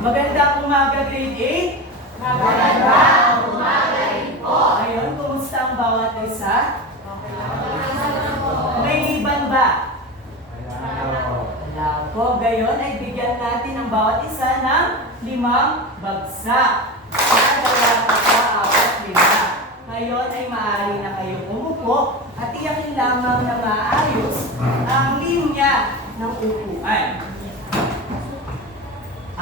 Magandang umaga, grade 8. Magandang umaga rin po. Ayun, kumusta ang bawat isa? Okay lang po. May liban ba? Wala po. Wala po. Gayon ay bigyan natin ang bawat isa ng 5 bagsak. Dalawa, tatlo, apat, 5. Ngayon ay maaari na kayong umupo at iyakin lamang na maayos ang linya ng upuan.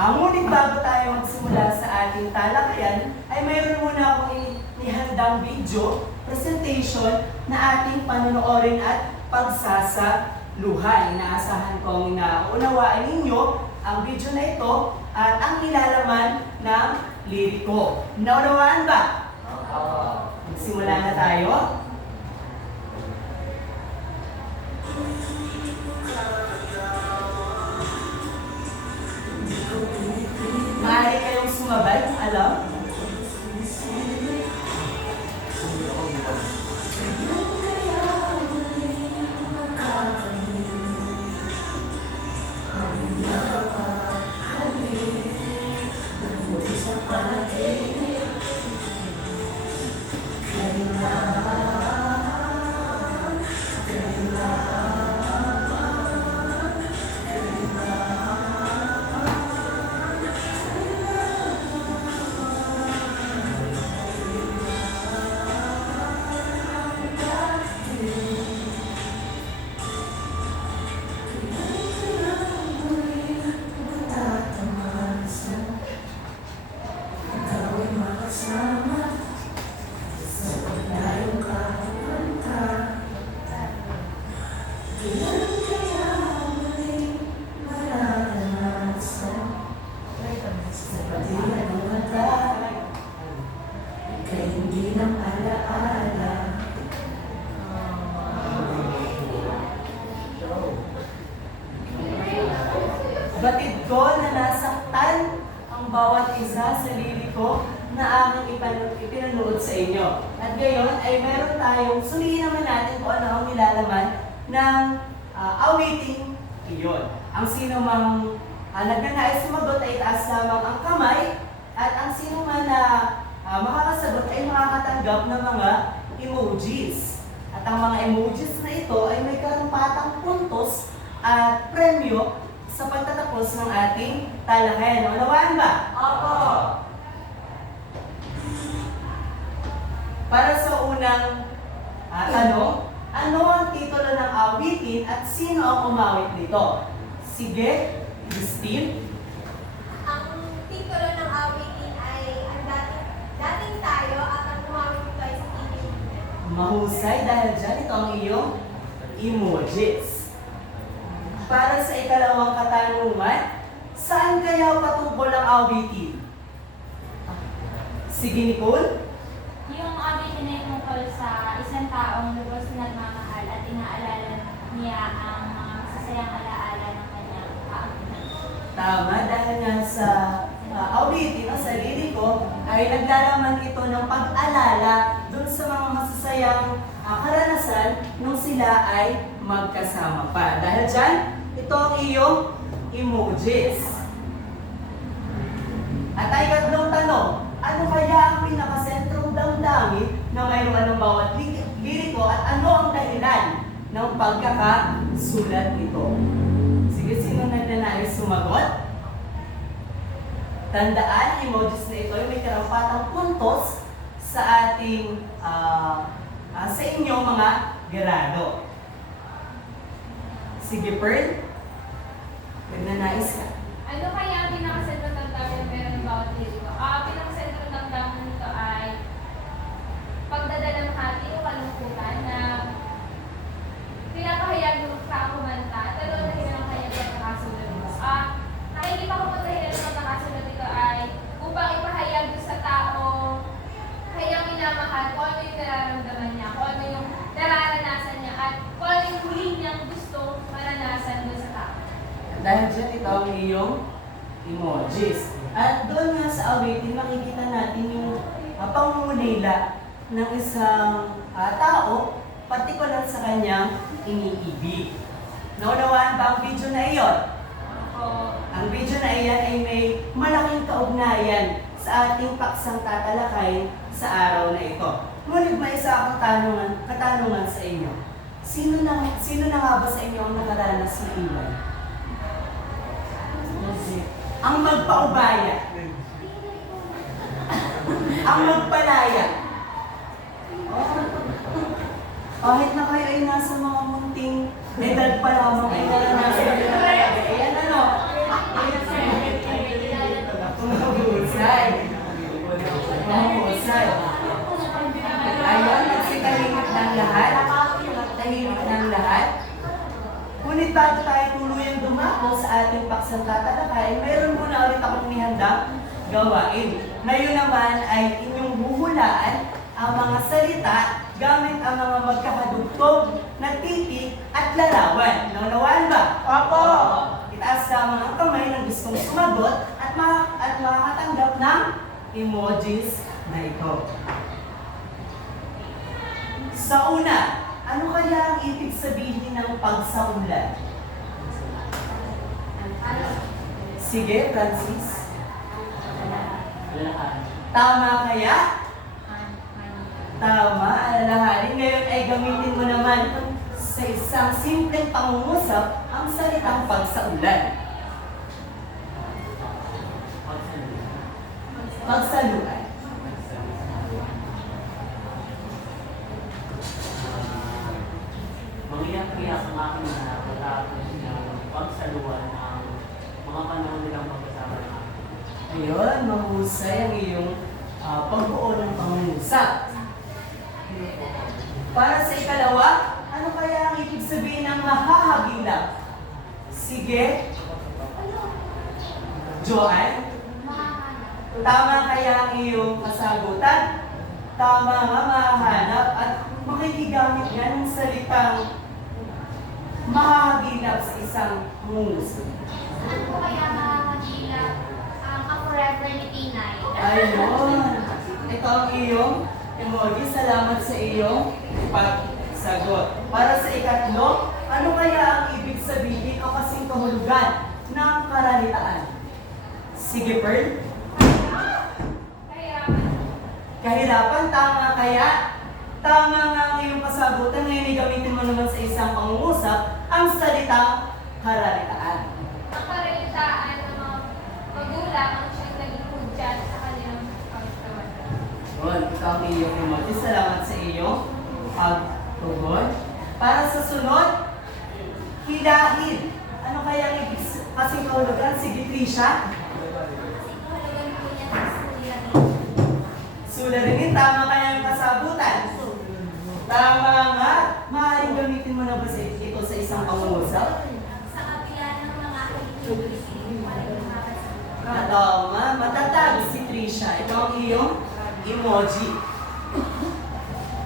Ngunit bago tayo magsimula sa ating talakayan, ay mayroon muna akong inihandang video presentation na ating panonoorin at pagsasaluhan. Inaasahan kong naunawaan ninyo ang video na ito at ang nilalaman ng liriko. Naunawaan ba? Magsimula na tayo. Maaari kayong sumabay kung alam. Batid ko na nasaktan ang bawat isa sa liriko na aming ipinanood sa inyo. At ngayon ay meron tayong sulihin naman natin kung ano ang nilalaman ng awiting iyon. Ang sino mang nagnanais sumagot ay itaas lamang ang kamay at ang sino man na makakasagot ay makakatanggap ng mga emojis. At ang mga emojis na ito ay may karampatang puntos at premyo sa pagtatapos ng ating talakayan. Unawaan ba? Opo. Para sa unang tanong, ano ang titulo ng awitin at sino ang umawit nito? Sige, Christine. Ang titulo ng awitin ay ang dating tayo at ang umawit nito ay si Titi. Mahusay dahil dyan ito ang iyong emojis. Para sa ikalawang katanungan, saan kaya patungkol ang awitin? Sige, Nicole. Yung awitin ay tungkol sa isang taong lubos na nagmamahal at inaalala niya ang mga masasayang alaala ng kanyang kaangkinan. Tama, dahil nga sa awitin o sa liriko ay naglalaman ito ng pag-alala dun sa mga masasayang karanasan nung sila ay magkasama pa. Dahil dyan, ito ang iyong emojis. At ay ikatlong tanong, ano kaya ang pinakasentrong damdamin na mayroon ng bawat liriko at ano ang dahilan ng pagkakasulat nito? Sige, sino nagnanais sumagot? Tandaan, ang emojis na ito ay may karampatang puntos sa ating sa inyong mga grado. Sige, Pearl. Nagnanais ka. Ano kaya ang pinakasentrong damdamin na meron ng bawat liriko? Pinakasentrong damdamin nito ay pagdadalamhati o kalungkutan na pinapahayag ng kakumanta pero dahilan ng kanyang pagkakasulat nito. Nakikita ko po dahilan ng pagkakasulat nito ay upang ipahayag doon sa tao kanyang minamahal kung ano yung nararamdaman niya, kung ano yung nararanasan niya at kung ano yung huli niyang gusto maranasan doon sa tao. Dahil dyan, ito ang iyong emojis. At doon nga sa awitin, makikita natin yung pangungulila ng isang tao, partikular sa kanyang iniibig. Naunawaan ba ang video na iyon? po. Ang video na iyan ay may malaking kaugnayan sa ating paksang tatalakay sa araw na ito. Ngunit may isa akong katanungan sa inyo. Sino na nga ba sa inyo ang nakaranas ng iwan? Ang magpaubaya. Ang magpalaya. Kahit na kayo ay nasa mga munting edad pa lamang ay naranasan nyo na kaya. Ayan ano? Mahusay. Mahusay. Ayun, nagsitahimik ng lahat. Tahimik ng lahat. Ngunit bago tayo tuluyang dumako sa ating paksang tatalakay, mayroon muna ulit akong nihandang gawain. Ngayon naman ay inyong huhulaan ang mga salita gamit ang mga magkakadugtog na titik at larawan. Naunawaan ba? Opo! Itaas lamang ang kamay ng gustong sumagot at makakatanggap ng emojis na ito. Sa una, ano kaya ang ibig sabihin ng pagsaulan? Sige, Francis. Tama kaya? Tama, alalahanin. Ngayon ay gamitin mo naman sa isang simpleng pangungusap ang salitang pagsaulan. Pagsaluan. Mangiyak-iyak ang aking anak matapos ng pagsaluan ng mga panahon nilang magkasama ng akin. Ayun, mahusay ang iyong pagbuo ng pangungusap. Para sa ikalawa, ano kaya ang ibig sabihin ng mahahagilap? Sige. Joanne? Tama kaya ang iyong kasagutan? Tama nga, mahahanap at makikigamit nga ng salitang mahahagilap sa isang pangungusap. Ano po kaya makakagilap ang forever ni Tinay? Ayun. Ito ang iyong emoji. Salamat sa iyong pagsagot. Para sa ikatlo, ano kaya ang ibig sabihin o kasing kahulugan ng karalitaan? Sige, Pearl. Kahirapan, tama kaya? Tama nga ang iyong kasagutan. Ngayon gamitin mo naman sa isang pangungusap ang salitang karalitaan. Ang karalitaan ng mga magulang ang siyang naging hudyan sa kanilang pagtawad. Yun, ito ang iyong emoji. Salamat sa iyong pagtugon. Para sa sunod, hilahin. Ano kaya ang ibig kasing kahulugan? Sige, Trisha. Kahulugan po niya ng suliranin. Suliranin, tama kaya ang kasagutan? Tama nga. Maaaring gamitin mo na ba ito sa isang pangungusap? Sa kabila ng mga hindi Tama, matatag si Trisha. Ito ang iyong emoji.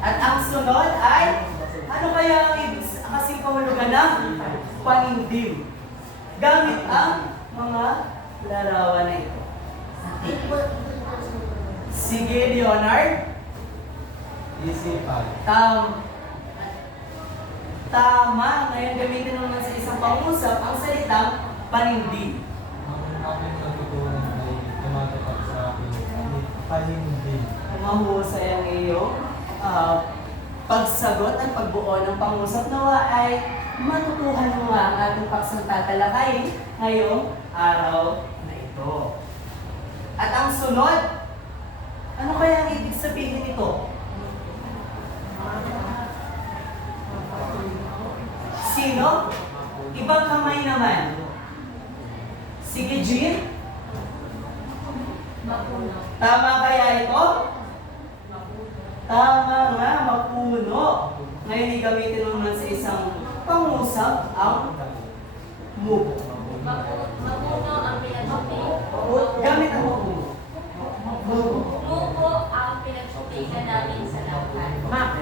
At ang sunod ay, ano kaya ang ibig kasing kahulugan ng panindim? Gamit ang mga larawan na ito. Sige, Leonard. Isipan. Tama. Ngayon gamitin naman sa isang pangusap ang salitang panindim. Ang aking natutunan ay tumatatak sa akin palindig. Mahusay ang iyong pagsagot at pagbuo ng pangusap. Nawa ay matutuhan mo nga ang ating paksang tatalakayin ngayong araw na ito. At ang sunod, ano kaya ang ibig sabihin nito? Sino? Ibang kamay naman. Sige, Jean? Tama kaya ito? Tama nga, mapuno. Ngayon gamitin mo naman sa isang pangusap ang move. Mapuno ang pinagsupi. Gamit ang mapuno. Move. Mupo ang pinagsupikan namin sa lautan.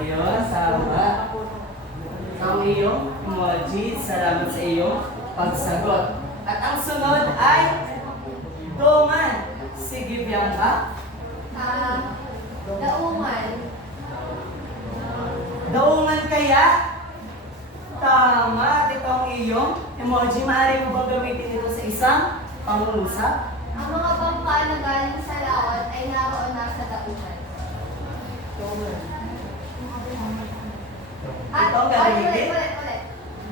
Ayun, sama. Ang iyong emoji, salamat sa iyong pagsagot. At ang sunod ay dongan. Sige, Bianca. Daungan. Daungan kaya? Tama. Ito ang iyong emoji. Maaari mo bang gamitin ito sa isang pangungusap? Ang mga bangka na galing sa laot ay naroon na sa daungan. Ito ang gagamitin? Ulit.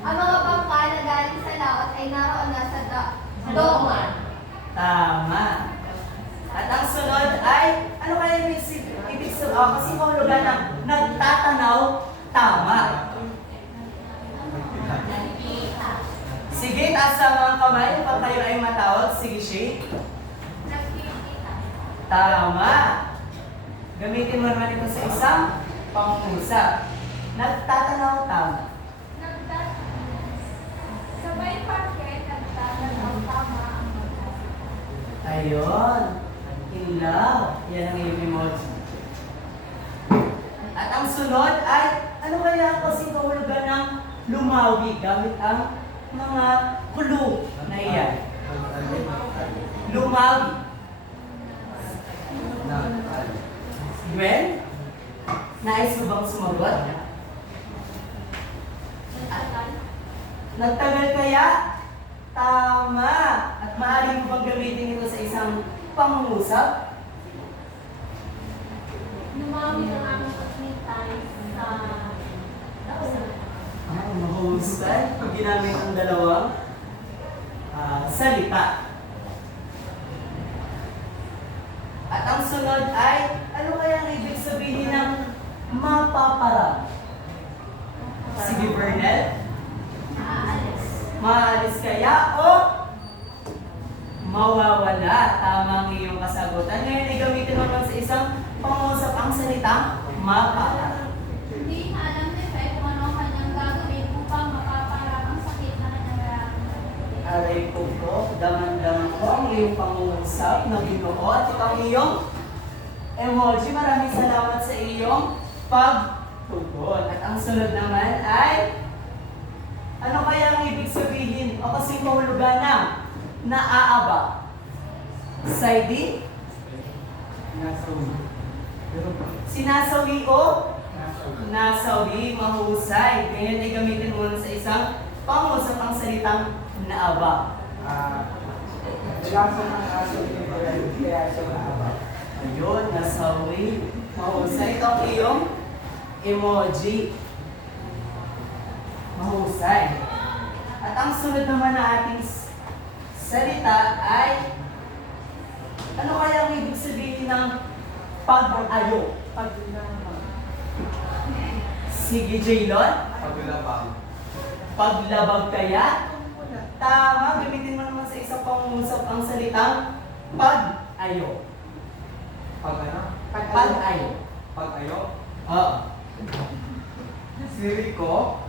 Ang mga bangka na galing sa laot ay naroon na sa daungan. Tama. At ang sunod ay, ano kaya yung ibig sabihin? Kasi kahulugan ng nagtatanaw, tama. Sige, taas sa mga kamay pag kayo ay matawag. Sige, Shay. Nagkikita. Tama. Gamitin mo naman ito sa isang pangungusap. Nagtatanaw, tama. Sabay parke, nagtatanaw tama ang magkasama. Ayun. Ilaw. Yan ang iyong emoji. At ang sunod ay, ano kaya kasi kahulugan ng lumawi gamit ang mga clue na iyan? Lumawi. Gwen? Nais mo bang sumagot? Nagtagal kaya? Tama! At maaari mo bang gamitin ito sa isang pangungusap? Lumami ang aming pagnitay sa daungan. Mahusay. Pag ginamit ang dalawang salita. At ang sunod ay, ano kaya ang ibig sabihin ng mapaparang? Sige, Bernel. Maalis kaya o mawawala? Tama ang iyong kasagutan. Ngayon ay gamitin mo naman sa isang pangusap ang salitang mapaparang. Hindi na alam ni Fay kung ano ang kanyang gagawin upang mapapara ang sakit na kanyang nararamdaman. Aray ko po, daman-daman ko ang iyong pangungusap na Ginoo at ito ang iyong emoji. Maraming salamat sa iyong pagtugon. At ang sunod naman ay, ano kaya ang ibig sabihin o kasing kahulugan ng naaaba? Saidi? Sinasawi o? Nasawi, mahusay. Ngayon ay gamitin mo sa isang pangusap ang salitang naaba. Nilasan ng aso ni Brian, kaya siya maabot. Ayun, nasawi. Mahusay. Ito ang iyong emoji. Mahusay. At ang sunod naman na ating salita ay, ano kaya ang ibig sabihin ng pag-ayo? Sige, Jaylon. Paglabang. Paglabag kaya? Tama, gamitin mo naman sa isang pangungusap ang salitang pag-ayo. Pag ano? Pag-ayo. Pag-ayo? Oo. Si Rico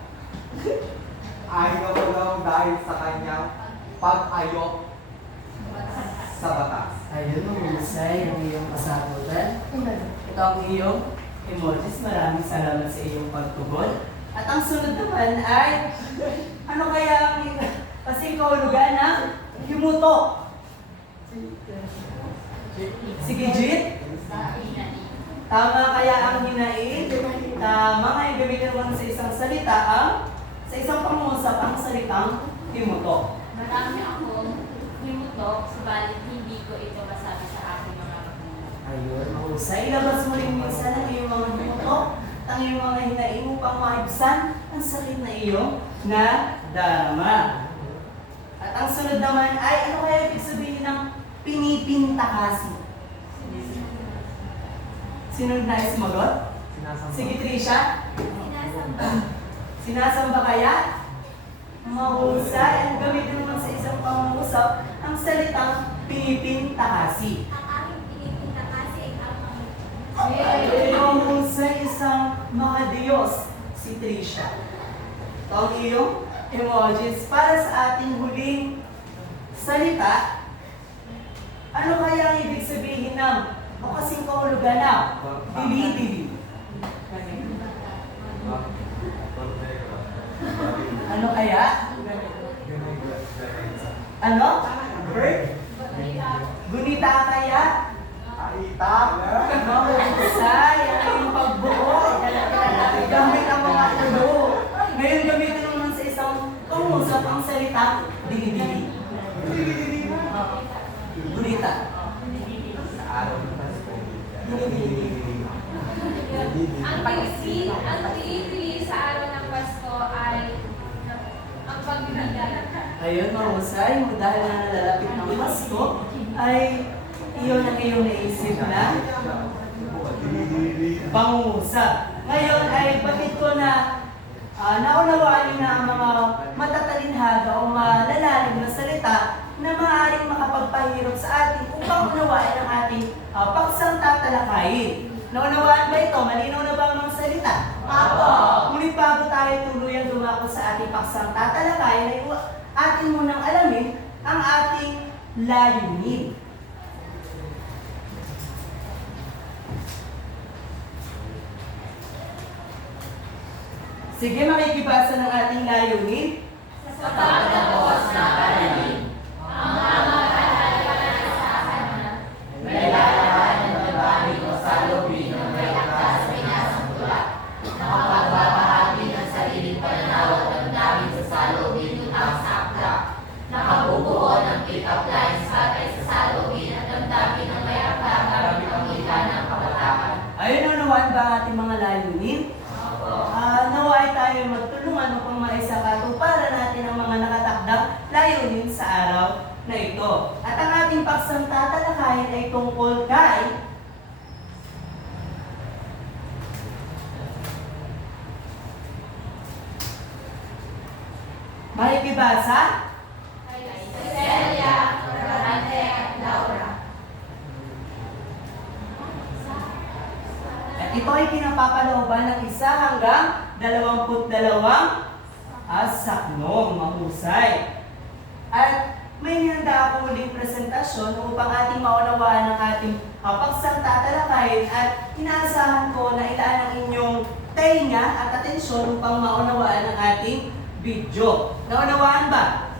ay nakulong dahil sa kanyang pag-ayo sa batas. Ayun, mahusay ang iyong kasagutan. Ito ang iyong emojis. Maraming salamat sa iyong pagtugon. At ang sunod naman ay, ano kaya ang kasing kahulugan ng himuto? Sige, Jit. Tama kaya ang hinain? Tama, ngayon gamitin mo sa isang salita sa isang pangusap ang salitang himuto. Marami akong himutok, subalit hindi ko ito masabi sa aking mga magulang. Ayun, mahusay. Ilabas mo rin minsan ang iyong mga himuto, ang iyong mga hinain upang maibsan ang sakit na iyong nadama. At ang sunod naman ay, ano kaya ibig sabihin ng pinipinta kasi? Sino na sumagot? Sinasamba. Sige, Trisha. Sinasamba. Sinasamba kaya? Mahusay. Ang gamitin naman sa isang pangungusap ang salitang pinipinta kasi. Ang aking pinipinta kasi ang Mahusay isang mga Diyos, si Trisha. Ito ang iyong emojis. Para sa ating huling salita, ano kaya ang ibig sabihin ng o kasing kahulugan na dili-dili? Ano kaya? Ano? Bird? Gunita kaya? Aita. Mahusay ang iyong pagbuo. Gamit ang mga tulo. Ngayon gamitin naman sa isang mangusap ang salita, dili-dili. Gulita. Sa araw ng Pasko. Ang tili sa araw ng Pasko ay ang pagbibigay. Ayun, mahusay. Dahil na nalalapit ng Pasko, ay iyon ang iyong naisip na pangungusap. Ngayon ay bakit ko na naunawaan niyo na ang mga matatalinhaga o malalalim na salita na maaaring makapagpahirap sa atin upang unawain ang ating paksang tatalakayin. Naunawaan ba ito? Malinaw na ba ang mga salita? Apo. Ngunit bago tayo tuluyan dumako sa ating paksang tatalakayin, ay atin munang alamin ang ating layunin. Sige, makikibasa ng ating layunin. Sa pagtapos na panahon, ang mga katalakayan sa kanya, Nailalarawan ng babae ko sa loob ng may lakas pinasanggulat. Nakapagbabahagi ng sariling pananaw at damdamin sa salubin utang sa akda. Nakabubuo ng pick-up lines batay sa salubin at damdamin ng may akda gamit ang wika ng kabataan. Ayun, naunawaan ba ang ating mga layunin? Naway tayo magtulungan upang maisakatuparan natin ang mga nakatakdang layunin sa araw na ito. At ang ating paksang tatalakayin ay tungkol kay makikibasa? Celia, Rodante, at Laura. At ito ay pinapapalooban ng 1 hanggang 22 saknong mahusay. At may hinanda ako muling presentasyon upang ating maunawaan ang ating paksang tatalakayin at inaasahan ko na ilaan ang inyong tainga at atensyon upang maunawaan ang ating video. Naunawaan ba?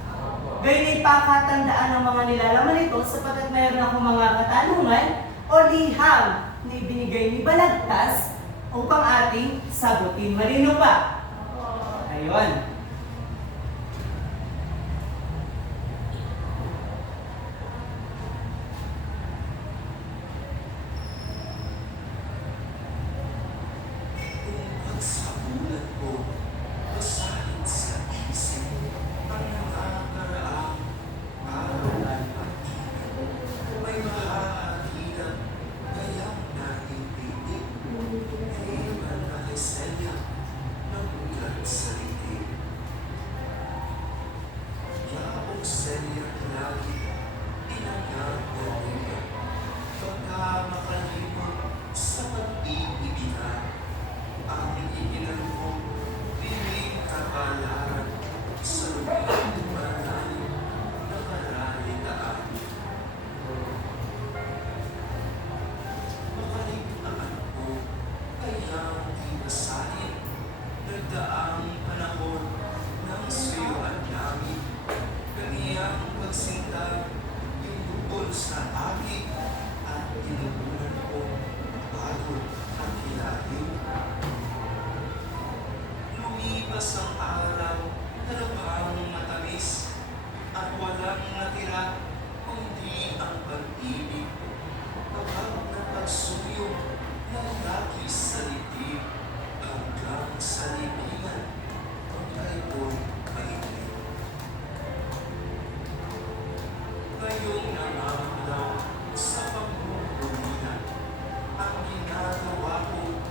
Gayun ay pakatandaan ng mga nilalaman nito sapagkat mayroon akong mga katanungan o liham na ibinigay ni Balagtas upang ating sagutin. Malino ba? Ayun. Sa bulan ko, basahin sa isip ang nakakaraang araw at pag-ibig. May mahahatiran, kayang naipitig. Iwan na Celia, ng ugat sa litig. Yaong Celia lagi, pinagagalingan. Pagka makalimot sa pag-iibigan, aming ikinalmo, piling kapalaran, sa lubing malalim na karalitaan. Makaligtaan ko, kayang ibasahin, nagdaang panahon ng suyuan namin. Kaniyang pagsinta, tinubol sa akin, at tinubunan ko, pagod at hilahin. Lumipas ang araw, talabhang matamis, at walang natira, kundi ang pag-ibig. Kapag napagsuyo, lalaki sa litig, hanggang sa libingan, ang kayo'y mainit. Ngayong namamalaw sa pagbubulinan, ang ginagawa ko,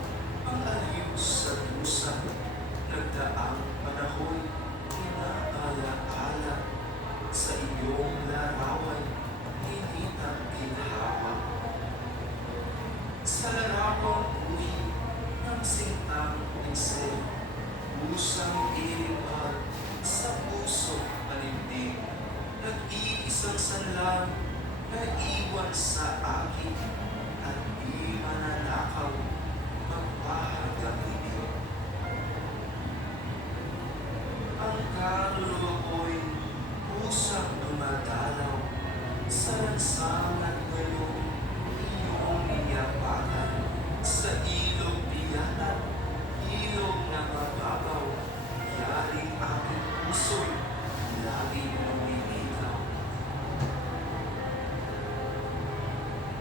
ang aliw sa dusa. Nagdaang panahon, inaala-ala sa iyong larawan, hindi na ginhawa. Sa larawang buhi ng sintang pinsel, pusang ilimar sa puso panindig. Nag-iisang sanlang na iwan sa akin at di mananakaw magpahagang ibig. Ang kaluluwa ko'y pusang dumadalaw sa lansangan ngayong iyong niyapakan. Sa ilog biyanan, ilog na mababaw, yaring aking puso'y laging lumilitaw.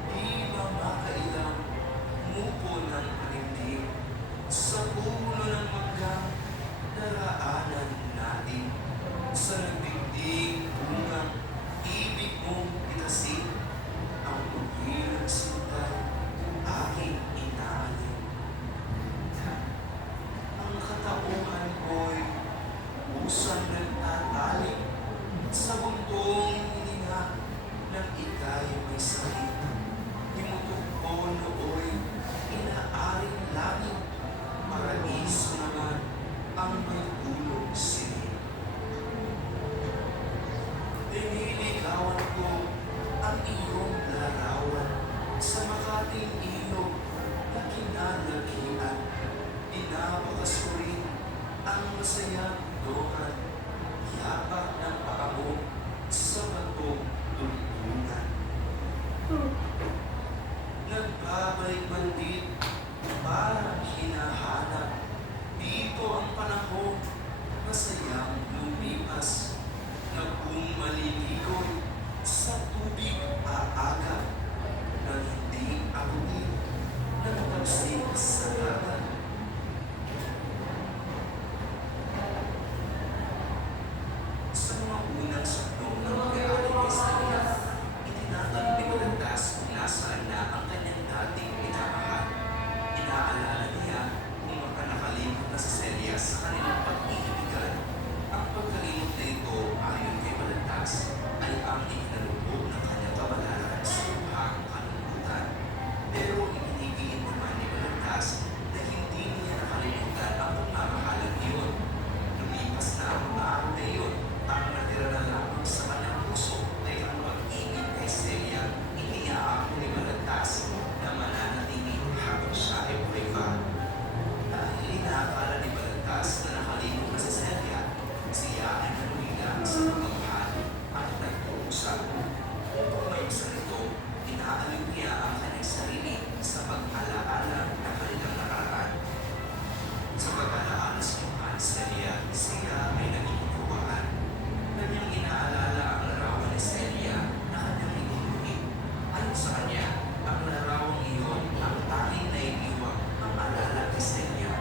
Di ba makailang mupo ng paligid sa puno ng manggang daraanan natin sa nagdigdig bungang ibig mong itasin ang pagbilang sintay aking inaalin. Ang katauhan ko'y usang nagtataling sa buntong hininga ng ika'y may sakit. Himutok ko nooy inaaring langit, paraiso naman ang may tulong silid. Diniligawan ko ang iyong larawan sa makating ilog na kinalagian. Inabakas ko rin ang masayang dohan, yapak ng paa mo sa batong tungtungan. Nagbabalik bandit, parang hinahanap. Dito ang panahon, masayang lumipas. Na kung maliligoy sa tubig aagap, na hindi abutin ng tagsig sa dagat. Sa mga unang saklong ng may-ari kay Salia, itinatag ni Balantas kung nasaan na ang kanyang dating minamahal. Inaalala niya kung makanakalimot na si Celia sa kanilang pag-iibigan. Ang pagkalimot na ito, ayon kay Balantas, ay ang ikinalubog ng kanyang kabalaran sa luhang kalungkutan. Pero ibinigin naman ni Balantas na hindi niya nakalimutan ang pagmamahalan iyon. Lumipas na ang mga araw na iyon, ang natira na lamang sa kanyang puso ay ang pag-ibig kay Celia. Iniaako ni Balantas na mananatili habang siya ay buhay pa. Dahil inaakala ni Balantas na nakalimot na si Celia, siya ay nanulilang sa pagmamahal at nagtuusap. May isa nito, inaalog niya ang kanyang sarili sa pag-alaala ng kanilang nakaraan. Sa pag-alaala sa mukha ni Celia, siya ay naging kuwaan. Kanyang inaalala ang larawan ni Celia na kanyang inunuhin. Ayon sa kanya, ang larawang iyon ang tanging naiiwang ang alala ni Celia.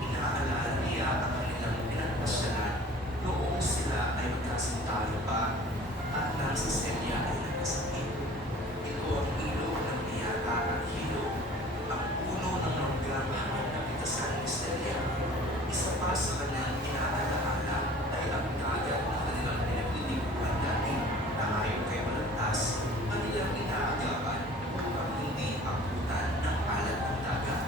Inaalala niya ang kanilang pinagpasyalan noong sila ay magkasintalo pa at nang si Celia ay nagkasakit. Ito ang ilog ng niyata at hilo, ang puno ng manggang hanggang napitasan ni Celia. Isa pa sa kanyang inaalaala ay ang dagat na kanilang pinaglilikuan dati na ayon kay Balantas, kanilang inaagapan upang hindi abutan ng alat ng dagat.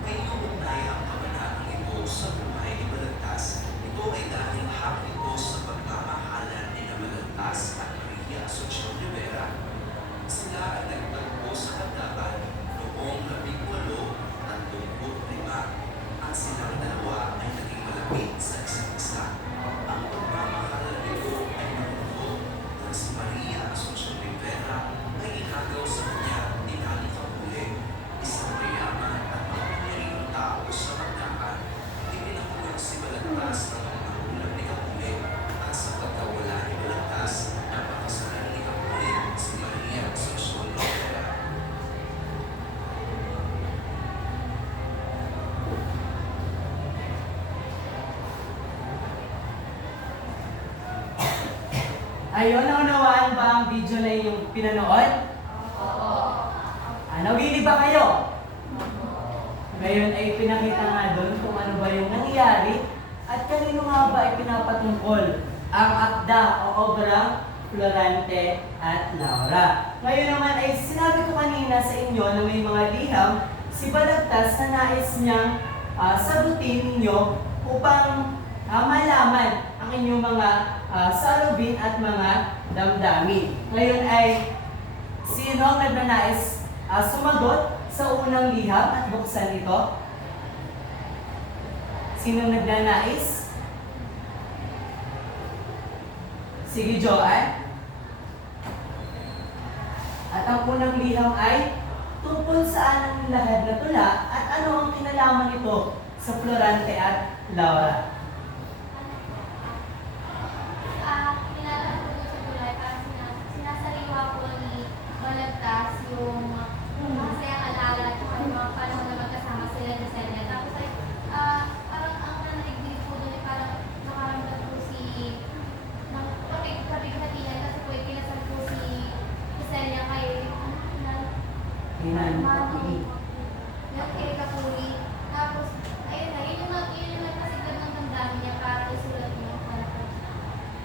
May uugnay ang kabanatang ito sa buhay ni Balantas. Ito ay dahil hapon ito sa pagmamahalan ni Balantas at Maria Asuncion Rivera. Sila ay nagtagpo sa Kandakan noong 1835 at silang dalawa ay naging malapit sa isa't isa. Ang pagmamahalan nito ay nabuto na si Maria Asuncion Rivera ay inagaw sa kanya ni Nani Capule, isang mayaman at makapangyarihang tao sa Kandakan. Ipinakuha si Balantas ng mga magulang ni Capule at sa pagkawala ni Balantas, napakasalan ni Capule si Maria Asuncion Rivera. Ayun, naunawaan ba ang video na yung pinanood? Nawili ba kayo? Ngayon ay pinakita nga doon kung ano ba yung nangyari at kanino nga ba ay pinapatungkol ang akda o obrang Florante at Laura. Ngayon naman ay sinabi ko kanina sa inyo na may mga liham si Balantas na nais niyang sagutin ninyo upang malaman ang inyong mga salubin at mga damdamin. Ngayon ay sino ang nagnanais sumagot sa unang liham at buksan ito? Sino nagnanais? Sige, Joanne. At ang unang liham ay tungkol saan ang lahad na tula at ano ang kinalaman nito sa Florante at Laura.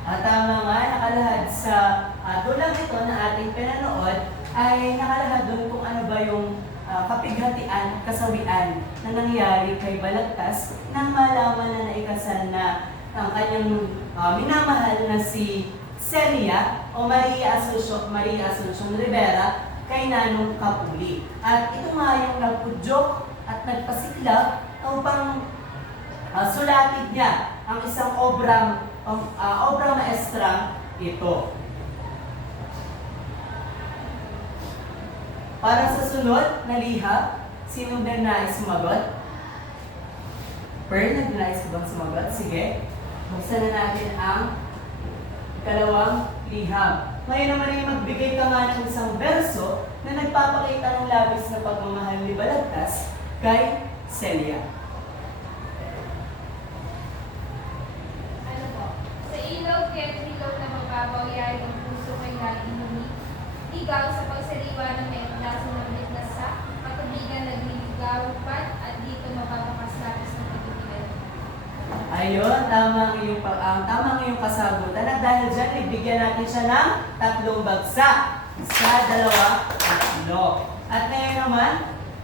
At tama nga, nakalahad sa tulang ito na ating pinanood ay nakalahad doon kung ano ba yung kapighatian at kasawian na nangyari kay Balagtas nang malaman na naikasal na ang kanyang minamahal na si Celia o Maria Asuncion Rivera kay Nanong Capuli. At ito nga yung nagpudyok at nagpasiklab upang sulatid niya ang isang obra maestra ito. Para sa sunod na liham, sino ba nais sumagot? Pearl, nag-nais ko bang sumagot? Sige. Buksan na natin ang ikalawang liham. Ngayon naman ay magbigay ka nga ng isang verso na nagpapakita ng labis na pagmamahal ni Balagtas kay Celia. Ano po? Sa ilaw kaya't ilaw na mababaw, yari ang puso kay laging lumit. Ikaw sa pagsariwa ng may klase ng ligtas sa patubigan nagliligawan at dito mababakas labis ng pagbibigan. Ayun, tama ang iyong kasagutan. At dahil dyan, ibigyan natin siya ng 3 bagsak. 1, 2, 3. At ngayon naman,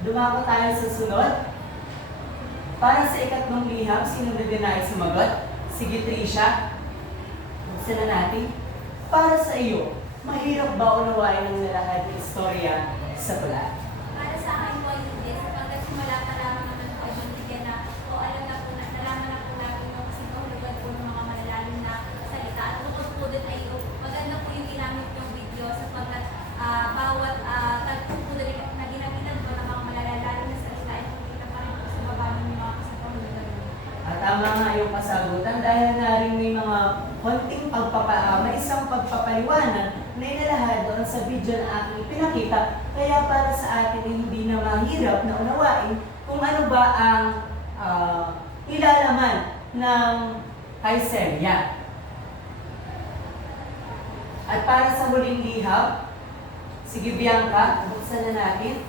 dumako tayo sa sunod. Para sa ikatlong liham, sino na din nais sumagot? Sige, Trisha. Buksan na natin. Para sa iyo, mahirap ba unawain ang nalahad ng istorya sa pula? Para sa akin po ay hindi, sapagkat simula pa lamang naman po ay binigyan na po, alam na po, nalaman na po natin yung kasingkahulugan po ng mga malalalim na salita. At bukod po doon ay maganda po yung ginamit yung video sapagkat bawat tagpo po doon na ginagitan po ng mga malalalim na salita ay nakikita pa rin po sa baba ng mga kasingkahulugan. At tama nga yung kasagutan dahil nga rin may mga konting may isang pagpapaliwanag na inalahad doon sa video na aking pinakita. Kaya para sa atin ay hindi na mahirap na unawain kung ano ba ang ilalaman ng kay Celia. At para sa huling liham, sige Bianca, buksan na natin.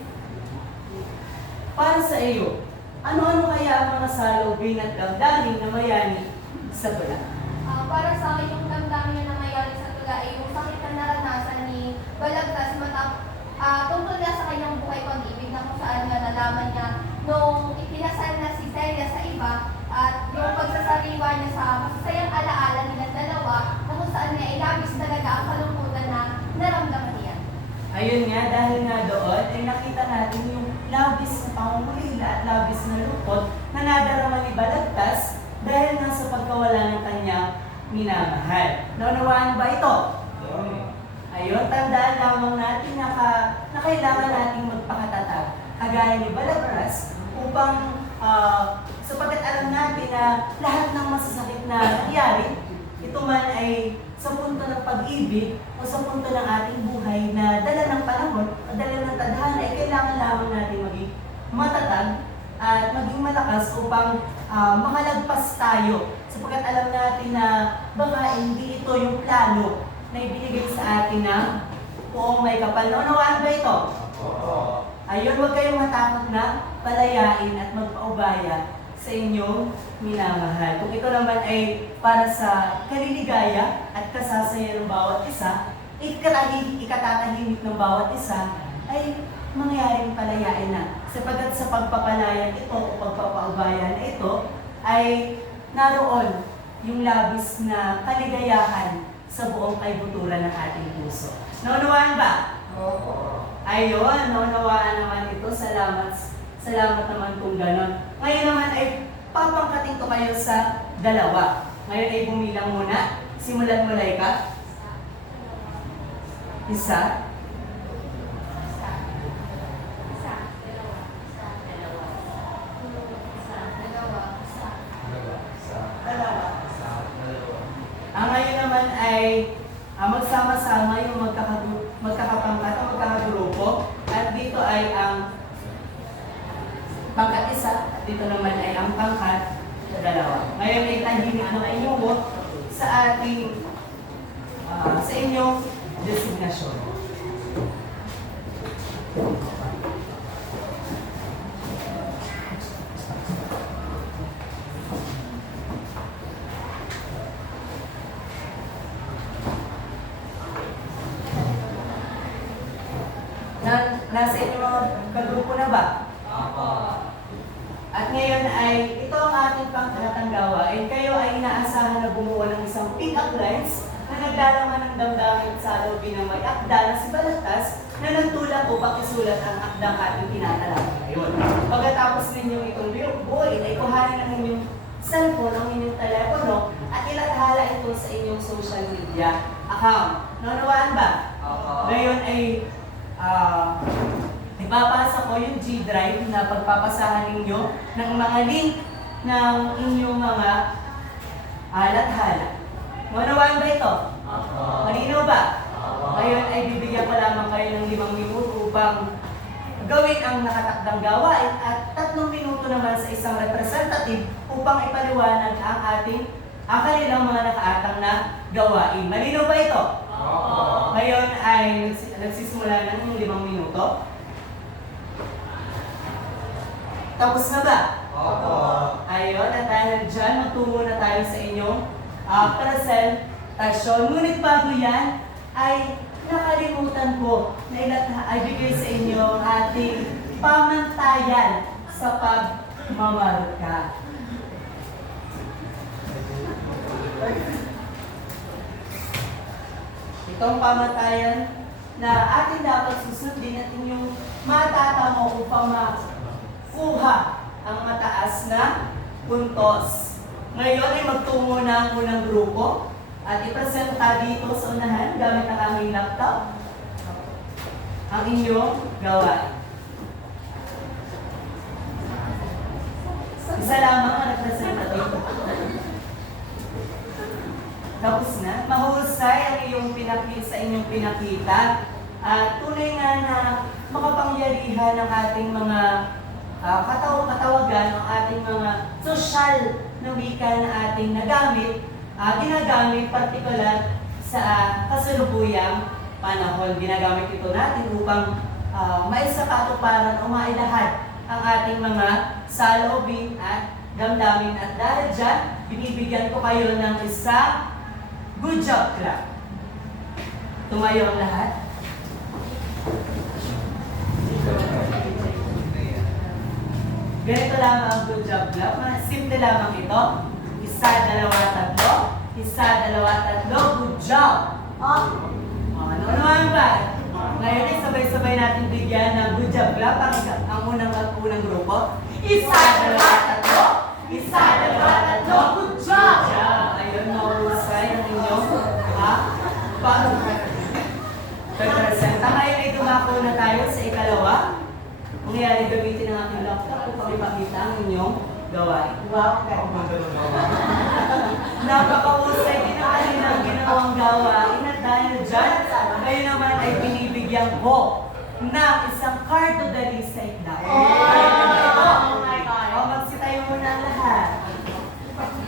Para sa iyo, ano-ano kaya ang mga salubin at damdamin na mayani sa tula? Para sa akin, yung damdamin na nangyayari sa tula ay yung sakit na naranasan ni Balagtas tungkol na sa kanyang buhay pag-ibig na kung saan nga nalaman niya nung ipinasal na si Celia sa iba at yung pagsasariwa niya sa masasayang alaala nilang dalawa na kung saan niya ay labis talaga ang kalungkutan na naramdaman niya. Ayun nga, dahil nga doon, ay nakita natin yung labis na pangungulila at labis na lungkot na nadarama ni Balagtas dahil nga sa pagkawala ng kanyang minamahal. Naunawaan ba ito? Ayun, tandaan lamang natin na kailangan nating magpakatatag kagaya ni Balagtas upang sapagkat alam natin na lahat ng masasakit na nangyari, ito man ay sa punto ng pag-ibig o sa punto ng ating buhay na dala ng panahon o dala ng tadhana ay kailangan lamang natin maging matatag at maging malakas upang makalagpas tayo sapagkat alam natin na baka hindi ito yung plano na ibinigay sa atin ng poong may kapal. Naunawaan ba ito? Ayun, huwag kayong matakot na palayain at magpaubaya sa inyong minamahal. Kung ito naman ay para sa kaliligaya at kasasaya ng bawat isa, ikatatahimik ng bawat isa, ay mangyaring palayain na. Sapagkat sa pagpapalayan ito o pagpapaubaya na ito, ay naroon yung labis na kaligayahan sa buong kaibuturan ng ating puso. Naunawaan ba? Ayun, naunawaan naman ito. Salamat naman kung ganon. Ngayon naman ay papangkating ko kayo sa 2. Ngayon ay bumilang muna. Simulan mo, Laika. 1. Ngayon naman ay magsama-sama yung magkakapangkat o magkakagrupo. At dito ay ang pangkat 1 at dito naman ay ang pangkat 2. Ngayon ay tahimik na kayo sa ating sa inyong designasyon. inyong mga kagrupo na ba? Opo. At ngayon ay ito ang ating pangkatang gawain. Kayo ay inaasahan na bumuo ng isang pick-up lines na naglalaman ng damdamin sa lobby ng may akda na si Balagtas na nagtulak upang isulat ang akdang ating tinatalakay ngayon. Pagkatapos ninyong itong buuin ay kuhanin ang inyong cellphone, ang inyong telepono at ilathala ito sa inyong social media account. Naunawaan ba? Ngayon ay ipapasa ko yung G Drive na pagpapasahan ninyo ng mga link ng inyong mga alathala. Naunawaan ba ito? Malinaw ba? Ngayon ay bibigyan ko lamang kayo ng 5 minuto upang gawin ang nakatakdang gawain at 3 minuto naman sa isang representative upang ipaliwanag ang kanilang mga nakaatang na gawain. Malinaw ba ito? Ngayon ay nagsisimula ng 5 minuto. Tapos na ba? Ayun, at dahil dyan, magtungo na tayo sa inyong presentasyon. Ngunit bago yan, ay nakalimutan ko na ibigay sa inyo ang ating pamantayan sa pagmamarka. Itong pamantayan na ating dapat susundin at inyong matatamo upang makuha ang mataas na puntos. Ngayon ay magtungo na ang unang grupo at ipresenta dito sa unahan gamit ang aming laptop ang inyong gawain. Isa lamang ang representative. Tapos na. Mahusay ang iyong sa inyong pinakita. At tunay nga na makapangyarihan ng ating mga katawagan, ng ating mga sosyal na wika na ating ginagamit partikular sa kasalukuyang panahon. Ginagamit ito natin upang maisakatuparan o mailahad ang ating mga saloobin at damdamin. At dahil dyan, binibigyan ko kayo ng isang good job clap. Tumayo ang lahat. Ganito lamang ang good job clap. Simple lamang ito. 1, 2, 3. 1, 2, 3. Good job. Ano naman ba? Ngayon ay sabay-sabay natin bigyan ng good job clap ang unang grupo. 1, 2, 3. 1, 2, 3. Good job! Ayun, mahusay ang inyong pagpresenta. Ngayon ay dumako na tayo sa ikalawa. Mangyayari gamitin ang aking laptop upang ipakita ang inyong gawain. Wow! Napakahusay din ang kanilang ginawang gawain at dahil dyan, kayo naman ay binibigyan ko ng isang card to the recite na. Magsitayo muna ang lahat.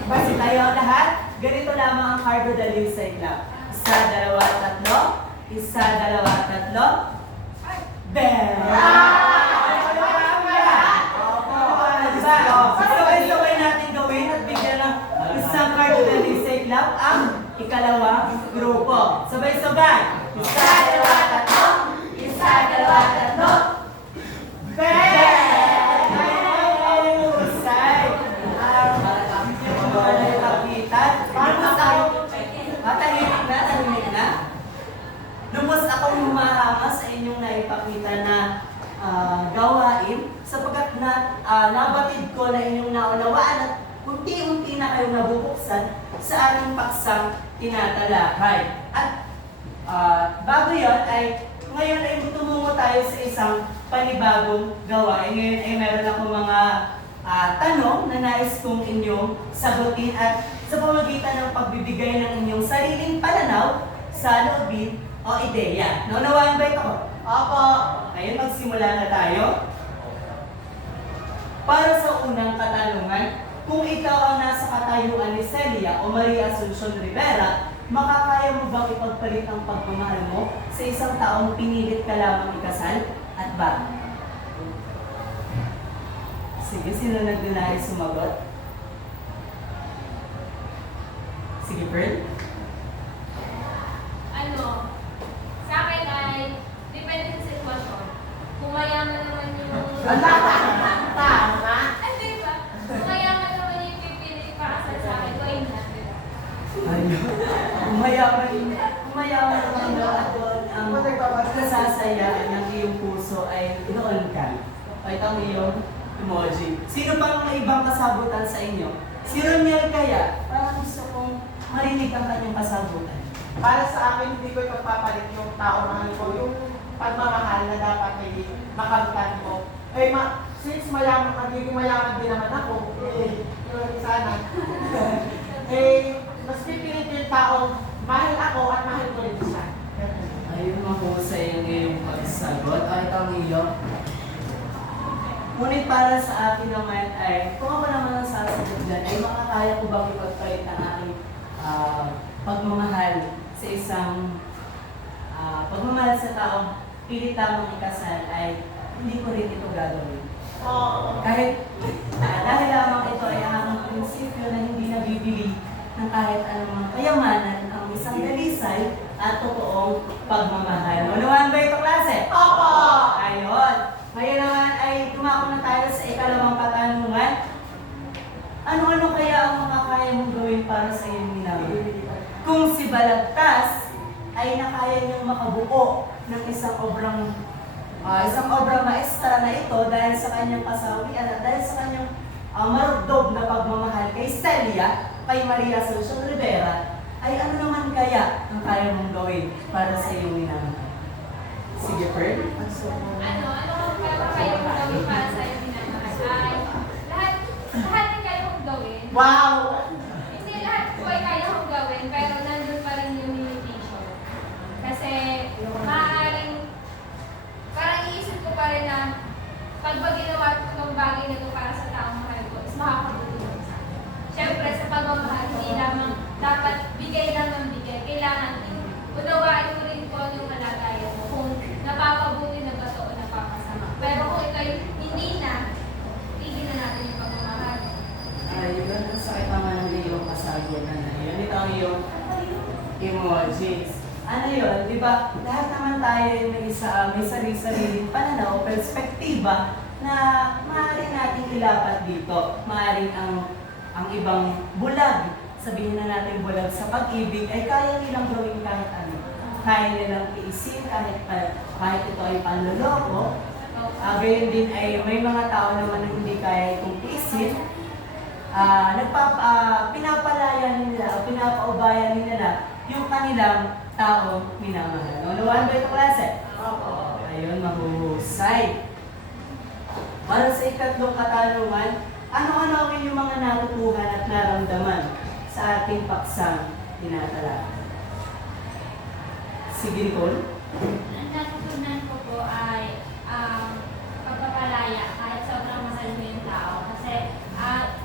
Magsitayo ang lahat. Ganito lamang ang card to the recite na. 1, 2, 3. 1, 2, 3. Bell! Sabay-sabay natin gawin at bigyan ng isang card to the recite lab ang ikalawang grupo. Sabay-sabay. 1, 2, 3. 1, 2, 3. Bell! Mahusay! Yung mga naipakitan. Tahimik na. Lumos akong humarama sa inyong naipakita na gawain sapagkat nabatid ko na inyong naunawaan at unti-unti na kayong nabubuksan sa ating paksang tinatalakay. At bago yon ay ngayon ay tumungo tayo sa isang panibagong gawain. Ngayon ay meron ako mga tanong na nais kong inyong sagutin at sa pamamagitan ng pagbibigay ng inyong sariling pananaw sa loobin o ideya. Naunawaan ba ito? Opo. Ngayon, magsimula na tayo. Para sa unang katanungan, kung ikaw ang nasa katayuan ni Celia o Maria Asuncion Rivera, makakaya mo bang ipagpalit ang pagmamahal mo sa isang taong pinilit ka lamang ikasal at bakit? Sige, sino nagdunay sumagot? Sige, Pearl. Sa akin ay depende sa sitwasyon. Kung may Tama. Ay, di ba? Kung mayaman naman yung pipili pakasal sa akin, why not? Ayun. Umayaman naman daw at doon ang nasasaya ng iyong puso ay noon ka. Pakita mo yung emoji. Sino pa ang ibang kasabutan sa inyo? Si Roniel kaya? Parang gusto kong marinig ang kanyang kasabutan. Para sa akin, hindi ko ipagpapalit yung tao mahal ko, yung pagmamahal na dapat ay makamtan mo. Since mayaman, magiging mayaman din naman ako, yun sana. Mas pipilit yung tao, mahal ako at mahal ko rin siya. Ayun, mahusay ang iyong pagsagot. Ay, ito ang iyo. Ngunit para sa akin naman ay, kung ako naman ang sasagot dyan, ay makakaya ko bang ipagpalit ang aking pagmamahal sa isang pagmamahal sa tao, pilit tamang ikasal ay hindi ko rin ito gagawin. Kahit dahil lamang ito ay ang prinsipyo na hindi nabibili ng kahit anumang kayamanan ang isang dalisay at totoong pagmamahal. Unawan ba ito, klase? Opo! Ayun. Ngayon naman ay dumako na tayo sa ikalawang katanungan. Ano-ano kaya ang makakaya mong gawin para sa iyong minamahal? Kung si Balagtas ay nakaya niyang makabuo ng isang obra maestra na ito dahil sa kanyang kasawian at dahil sa kanyang marugdog na pagmamahal kay Celia, kay Maria Asunción Rivera, ay ano naman kaya ang kaya mong gawin para sa iyong minamahal? Sige, Pearl. Ano kaya kong gawin para sa iyo minamahal? Ay, lahat ng kaya kong gawin. Wow! Hindi lahat po ay kaya kong gawin, pero nandun pa rin yung limitation. Kasi, maaaring, parang iisip ko pa rin na, pag ginawa ko ng bagay na ito para sa taong mahal ko, is makakatulong sa akin. Siyempre, sa pagmamahal, hindi lamang dapat bigay lang ng bigay. Kailangan din. Unawain mo rin po yung kalagayan mo. Kung napapabuti na ba ito o napapasama. Pero kung ito hindi na, tigil na natin yung pagmamahal. Ayun, ang sakit naman ng iyong kasagutan na yun. Ito ang iyong emojis. Ano yun, di ba? Lahat naman tayo ay may sarili-sariling pananaw o perspektiba na maaaring natin ilapat dito. Maaaring ang ibang bulag, sabihin na natin bulag sa pag-ibig, ay kaya nilang gawin kahit ano. Kaya nilang tiisin kahit ito ay panloloko. Gayon din ay may mga tao naman na hindi kaya itong tiisin. Pinapalaya nila o pinapaubayan nila yung kanilang taong minamahal. Naunawaan ba ito, klase? Opo. Ayun, mahuhusay. Para sa ikatlong katanungan, ano-ano ang inyong mga natutuhan at naramdaman sa ating paksang tinatalakay? Sige, Nicole. Ang natutunan ko po ay pagpapalaya kahit sobrang mahal mo yung tao. Kasi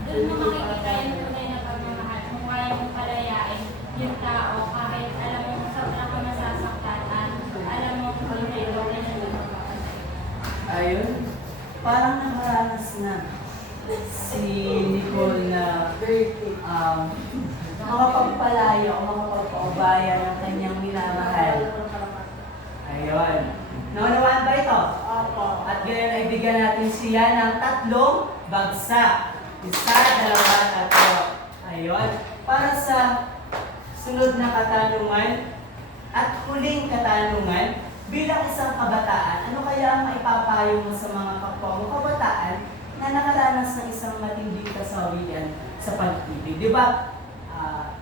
doon mo makikita yung tunay na pagmamahal. Kung kaya mong palayain yung tao kahit alam mo sobrang ka masasaktan at alam mo kung hindi na okay na yung Ayun. Parang nakaranas na si Nicole na makapagpalaya o makapagpaubaya ng kanyang minamahal. Ayun. Naunawaan ba ito? Opo. At ngayon ay bigyan natin siya ng 3 bagsak. 1, 2, 3. Ayun. Para sa sunod na katanungan at huling katanungan, bilang isang kabataan, ano kaya ang maipapayo mo sa mga kapwa mo kabataan na nakaranas ng isang matinding kasawian sa pag-ibig? Di ba?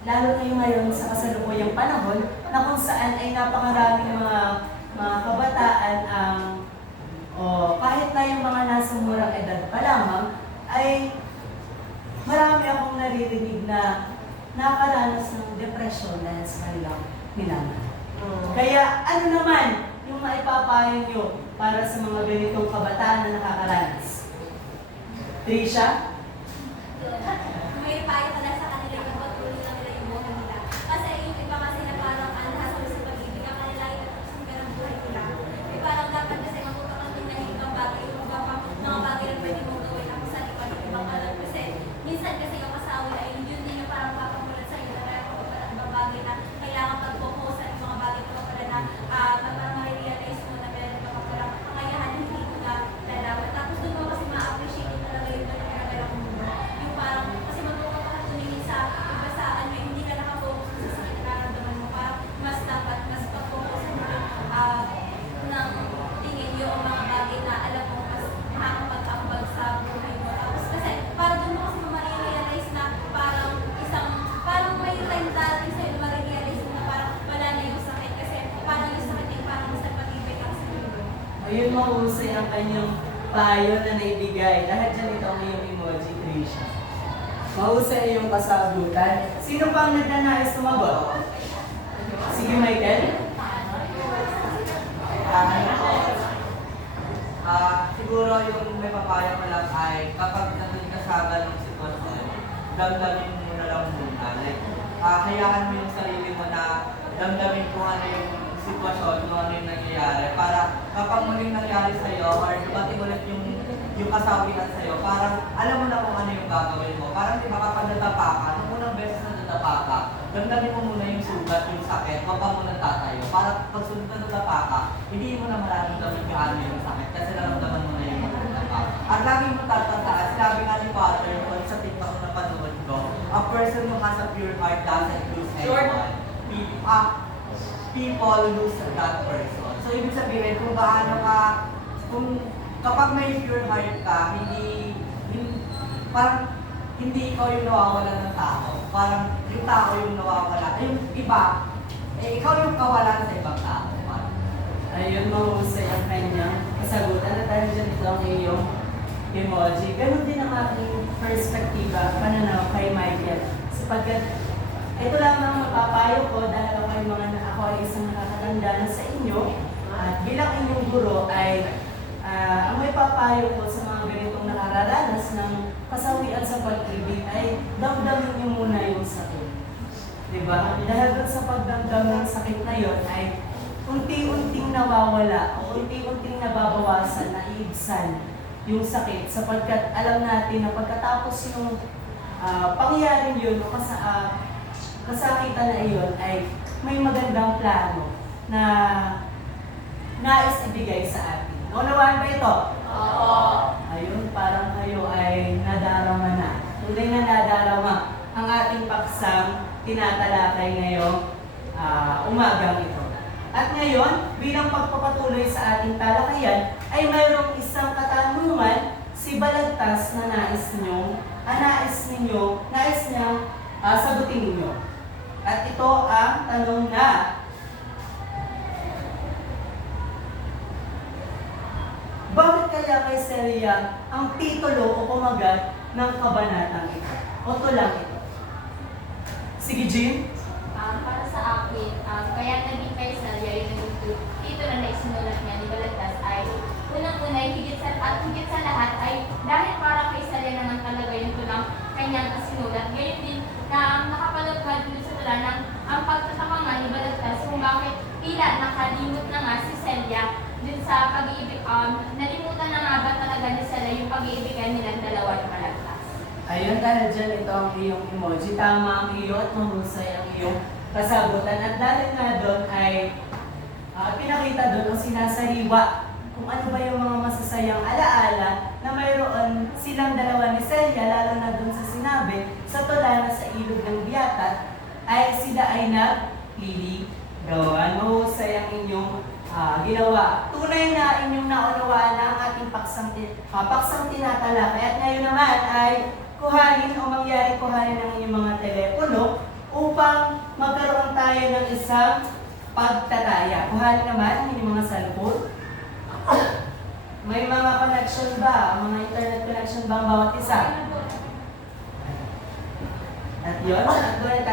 Lalo na yung ngayon sa kasalukuyang panahon na kung saan ay napakaraming mga kabataan kahit na yung mga nasa murang edad pa lamang, ay marami akong naririnig na nakaranas ng depression dahil sa kanilang minamahal. Kaya ano naman yung maipapayo nyo para sa mga ganitong kabataan na nakakaranas? Trisha? may payo pala sa kanila yung patuloy na nila yung buhay nila. Kasi yung iba kasi na parang nasa sa pag-ibig ang kanila yung natapusin ka ng buhay nila. Parang dapat kasi matuto ka ng ibang bagay, yung mga bagay na pwede mong gawin ako sa iba ng ibang alam. Kasi minsan kasi yung asawa ay yun din yung parang papamulat sa iyo na ibang bagay na kailangan pag-focus at mga bagay pa pala na parang ma-realize mo na meron ka pa pala kakayahan hindi mo na lalaman. Tapos doon mo Ayun, mahusay ang kanyang payo na naibigay. Lahat dyan ito ang iyong emoji creation. Mahusay yung kasagutan. Sino pa ang nagnanais tumagot? Sige, Michael. Siguro yung may papayo ko lang ay kapag nandun ka sa ganong sitwasyon, damdamin mo na lang muna. Like, hayaan mo yung sarili mo na damdamin kung ano yung sitwasyon, kung ano yung nangyayari. Para kapag muling nangyari sa'yo or dumating ulit yung kasawian sa'yo, parang alam mo na kung ano yung gagawin mo. Parang di ba kapag natapa ka, nung unang beses na natapa ka, damdamin mo muna yung sugat, yung sakit, huwag ka muna tatayo. Para pag sunod na natapa ka, hindi mo na mararamdaman yung ano yung sakit kasi naramdaman mo na yung natapa. At lagi mo tatandaan, sinabi nga ni Father doon sa TikTok na panood ko, a person who has a pure heart doesn't lose anyone. People lose that person. So ibig sabihin, kung gaano ka, kapag may pure heart ka, parang hindi ikaw yung nawawala ng tao. Parang yung tao yung nawawala. Yung iba, ikaw yung kawalan sa ibang tao. Ayun, mahusay ang kanyang kasagutan. At dahil dyan ito ang iyong emoji. Ganon din ang aking perspektiba, pananaw kay Michael. Sapagkat ito lamang mapapayo ko dahil ako ay isang nakakatanda na sa inyo. At bilang inyong guro ay ang may papayo ko sa mga ganitong nakararanas ng kasawian sa pag-ibig ay damdamin niyo muna yung sakit. Diba? Dahil doon sa pagdamdam ng sakit na yon ay unti-unting nawawala o unti-unting nababawasan, naiibsan yung sakit sapagkat alam natin na pagkatapos yung pangyaring yun o kasakitan na iyon ay may magandang plano na nais ibigay sa atin. Naunawaan ba ito? Oo. Ayun, parang kayo ay nadarama na. Tunay na nadarama ang ating paksang tinatalakay ngayong umagang ito. At ngayon, bilang pagpapatuloy sa ating talakayan, ay mayroong isang katanungan si Balagtas na nais niyang sagutin ninyo. At ito ang tanong na, bakit kaya kay Celia ang titulo o kumagat ng kabanatang ito? O tulang ito? Sige, Jim? Para sa akin, kaya naging kay Celia yung titulo na isinulat niya ni Balagtas ay unang-una, higit sa lahat ay dahil para kay Celia naman talaga yung tulang kanyang isinulat. Ngayon din na nakapanood nga dito sa tula ng ang pagtataka nga ni Balagtas kung bakit tila nakalimot na nga si Celia dun sa pag-iibig, nalimutan na nga ba talaga ni Celia yung pag-iibigan nilang dalawa ni Balagtas. Ayun, dahil dyan ito ang iyong emoji. Tama ang iyo at mahusay ang iyong kasagutan. At dahil nga doon ay pinakita doon ang sinasariwa kung ano ba yung mga masasayang alaala na mayroon silang dalawa ni Celia, lalo na doon sa sinabi sa tula na sa ilog ng Biatat ay sila ay nagliligawan. Mahusay ang inyong ginawa. Tunay na inyong naunawaan na ang ating paksang tinatalakay. At ngayon naman ay kuhanin o mangyaring kuhanin ng inyong mga telepono upang magkaroon tayo ng isang pagtataya. Kuhanin naman ang inyong mga cellphone. May mga connection ba? Mga internet connection ba ang bawat isa? At yun, at doon